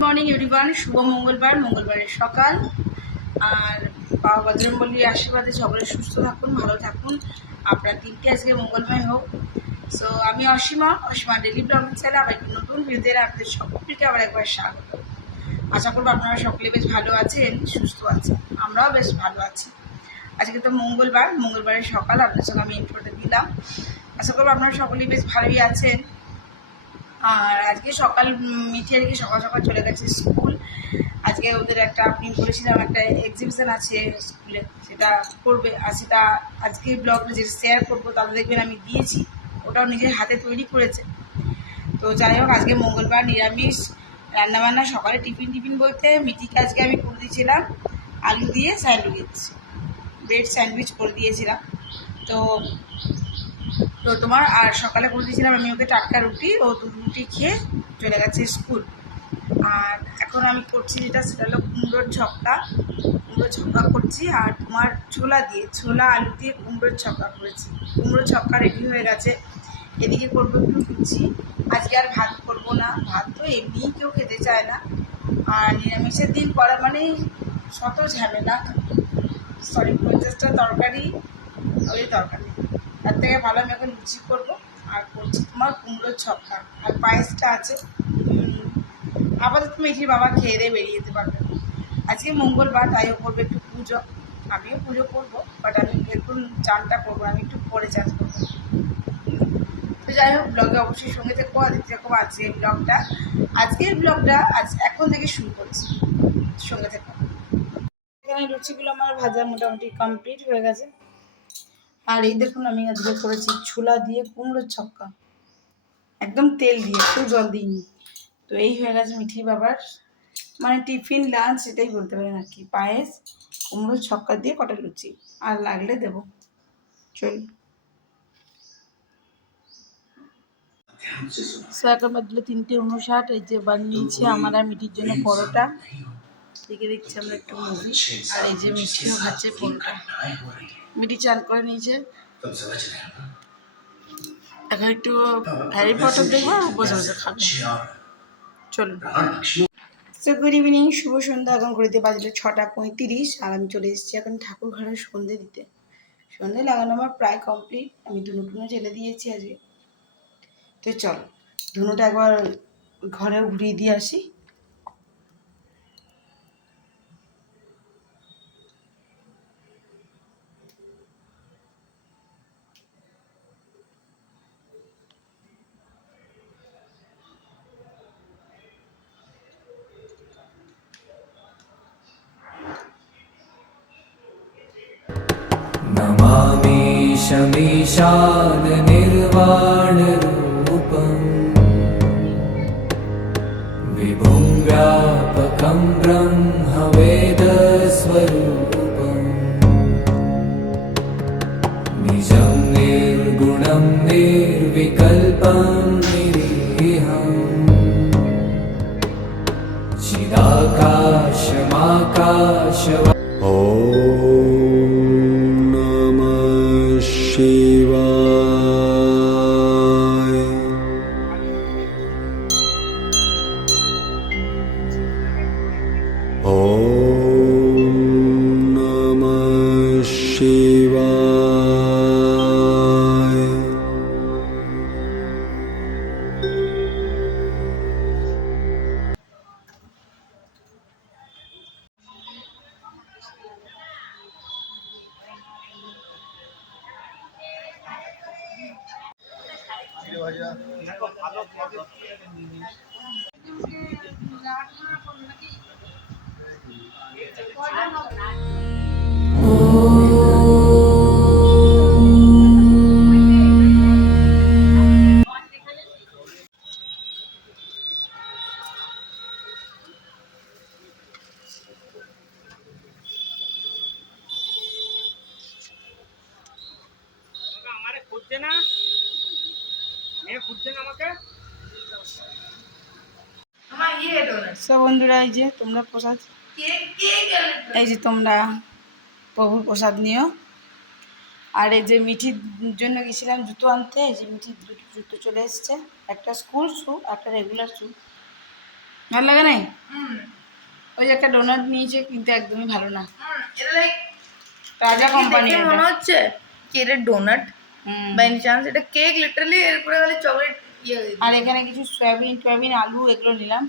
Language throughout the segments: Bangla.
মর্নিং এভরিওয়ান, শুভ মঙ্গলবারের সকাল। আর বাবা বজরংবলীর আশীর্বাদে সকলে সুস্থ থাকুন, ভালো থাকুন, আপনার দিনটি আজকে মঙ্গলময় হোক। সো আমি অসীমা ডেলি ব্লগ চ্যানেলে আবার একটি নতুন ভিডিওতে আপনাদের সকলকে আবার একবার স্বাগত। আশা করবো আপনারা সকলে বেশ ভালো আছেন, সুস্থ আছেন, আমরাও বেশ ভালো আছি। আজকে তো মঙ্গলবারের সকাল আপনার সঙ্গে আমি ইন্ট্রোটা দিলাম। আশা করবো আপনারা সকলেই বেশ ভালোই আছেন। আর আজকে মিঠি আর কি সকাল সকাল চলে গেছে স্কুল। আজকে ওদের আপনি বলেছিলাম একটা এক্সিবিশন আছে স্কুলে, সেটা করবে। আর সেটা আজকে ব্লগে যে শেয়ার করবো তাদের দেখবেন আমি দিয়েছি, ওটাও নিজের হাতে তৈরি করেছে। তো যাই হোক, আজকে মঙ্গলবার নিরামিষ রান্নাবান্না। সকালে টিফিন বলতে মিঠিকে আজকে আমি করে দিয়েছিলাম আলু দিয়ে স্যান্ডউইচ, ব্রেড স্যান্ডউইচ করে দিয়েছিলাম। তো তোমার আর সকালে করে দিয়েছিলাম আমি ওকে টাটকা রুটি, ও রুটি খেয়ে চলে গেছে স্কুল। আর এখন আমি করছি সেটা হলো কুমড়োর ছক্কা করছি। আর তোমার ছোলা আলু দিয়ে কুমড়োর ছক্কা করেছি। কুমড়োর ছক্কা রেডি হয়ে গেছে, এদিকে করবো একটু লুচি। আজকে আর ভাত করবো না, ভাত তো এমনিই কেউ খেতে চায় না। আর নিরামিষের দিন করা মানেই শত ঝামেলা, 50টা তরকারি, তার থেকে ভালো আমি এখন লুচি করবো। আর করছি তোমার কুমড়োর ছক্কা, আর পায়েসটা আছে। আপাতত মিঠির বাবা খেয়ে দিয়ে বেরিয়ে যেতে পারবে। আজকে মঙ্গলবার, তাইও করবো একটু পুজো। আমিও পুজো করবো, বাট আমি একটু চানটা করবো, আমি একটু পরে চান করবো। তো যাই হোক, ব্লগে অবশ্যই সঙ্গে থেকো, দেখতে থাকো আজকের ব্লগটা এখন থেকে শুরু করছি, সঙ্গে থেকো। এখানে লুচিগুলো আমার ভাজা মোটামুটি কমপ্লিট হয়ে গেছে। আর এই দেখুন, আমি আজকে করেছি ছোলা দিয়ে কুমড়োর ছক্কা, একদম তেল দিয়ে, একটু জল দিইনি। তো এই হয়ে গেছে মিঠি বাবার মানে টিফিন লাঞ্চ, এটাই বলতে পারেন আর কি। পায়েস, কুমড়োর ছক্কা দিয়ে কটা লুচি, আর লাগলে দেবো। চলুন। এখন বাজলো 3:59। এই যে বানিয়েছি আমার আর মিঠির জন্য পরোটা, দেখে দেখছি আমরা একটু মুভি। আর এই যে মিঠিও খাচ্ছে পরোটা। মিঠি চান করে নিয়েছে, এখন একটু হ্যারি পটার দেখবো, বসে বসে খাবে। চলুন। সো গুড ইভিনিং, শুভ সন্ধ্যা। এখন ঘড়িতে বাজলো 6:35। আর আমি চলে এসেছি এখন ঠাকুর ঘরে সন্ধে দিতে। সন্ধে লাগানো আমার প্রায় কমপ্লিট। আমি ধুনো ঢেলে দিয়েছি আজকে। তো চল, ধুনোটা একবার ঘরে ঘুরিয়ে দিয়ে আসি। नमामि शमीशाननिर्वाणरूपम् विभुं व्यापकं ब्रह्मवेदस्वरूपम् निजं निर्गुणं निर्विकल्पं निरीहम् चिदाकाशमाकाशवा বন্ধুরা, এই যে তোমরা প্রসাদ, এই যে তোমরা প্রভুর প্রসাদ নিও। আর এই যে মিঠির জন্য গেছিলাম জুতো আনতে, এই যে মিঠির জুতো চলে এসছে, একটা স্কুল শু, একটা রেগুলার শু। ভালো লাগে নাই? ওই যে একটা ডোনাট নিয়েছে কিন্তু একদমই ভালো না। এটা লাইক তাজা কোম্পানি দেখে মনে হচ্ছে কি এটা ডোনাট বাই এনি চান্স এটা কেক লিটারালি এরপরে খালি চকলেট ইয়ে দিয়ে আর এখানে কিছু সয়াবিন টয়াবিন আলু এগুলো নিলাম।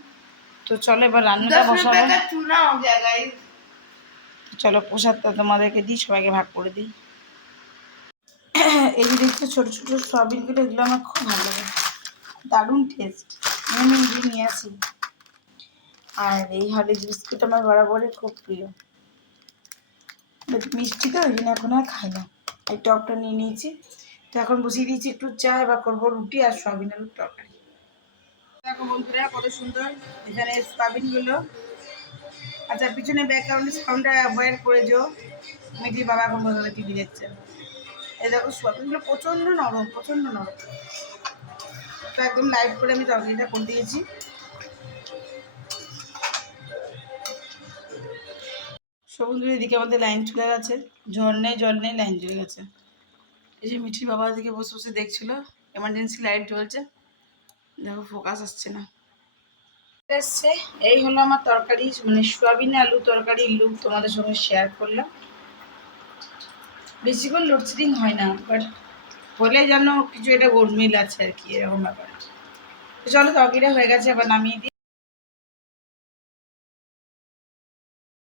তো চলো এবার রান্নাটা 10 বসাবো। रुपए का चूना हो गया गाइस। চলো প্রসাদটা তোমাদেরকে দিই, সবাইকে ভাগ করে দিই। এই যে দেখছো ছোটো ছোটো সয়াবিনগুলো, এগুলো আমার খুব ভালো লাগে, দারুণ টেস্ট। আমি নিজে নিয়ে আসি। আর এই হরলিক্স বিস্কুট আমার বরাবরই খুব প্রিয়, মিষ্টি তো ওই জন্য এখন আর খাই না। এই টকটা নিয়ে নিয়েছি। তো এখন বসিয়ে দিয়েছি একটু চা, এবার করবো রুটি আর সয়াবিন আলুর তরকারি। দেখো বন্ধুরা কত সুন্দর এখানে সয়াবিনগুলো। আচ্ছা পিছনে ব্যাকগ্রাউন্ডে সাউন্ডটা অ্যাভয়েড করে যাও, মিটির বাবা এখন বন্ধুরা টিভি দেখছে। এই দেখো সয়াবিনগুলো প্রচণ্ড নরম, প্রচণ্ড নরম। তো একদম লাইট করে আমি তরকারিটা করে দিয়েছি। সমুদ্রের দিকে আমাদের লাইন চলে গেছে, জল নেই লাইন চলে গেছে। এই যে মিঠির বাবা দিকে বসে বসে দেখছিল, এমার্জেন্সি লাইট জ্বলছে, দেখো ফোকাস আসছে না। এসছে এই হলো আমার তরকারি, মানে সোয়াবিন আলু তরকারির লুক তোমাদের সঙ্গে শেয়ার করলাম। বেশিক্ষণ লোডশেডিং হয় না, বাট হলে যেন কিছু এটা গোলমিল আছে আর কি, এরকম ব্যাপার। তো চলো তরকারিটা হয়ে গেছে, আবার নামিয়ে দিই।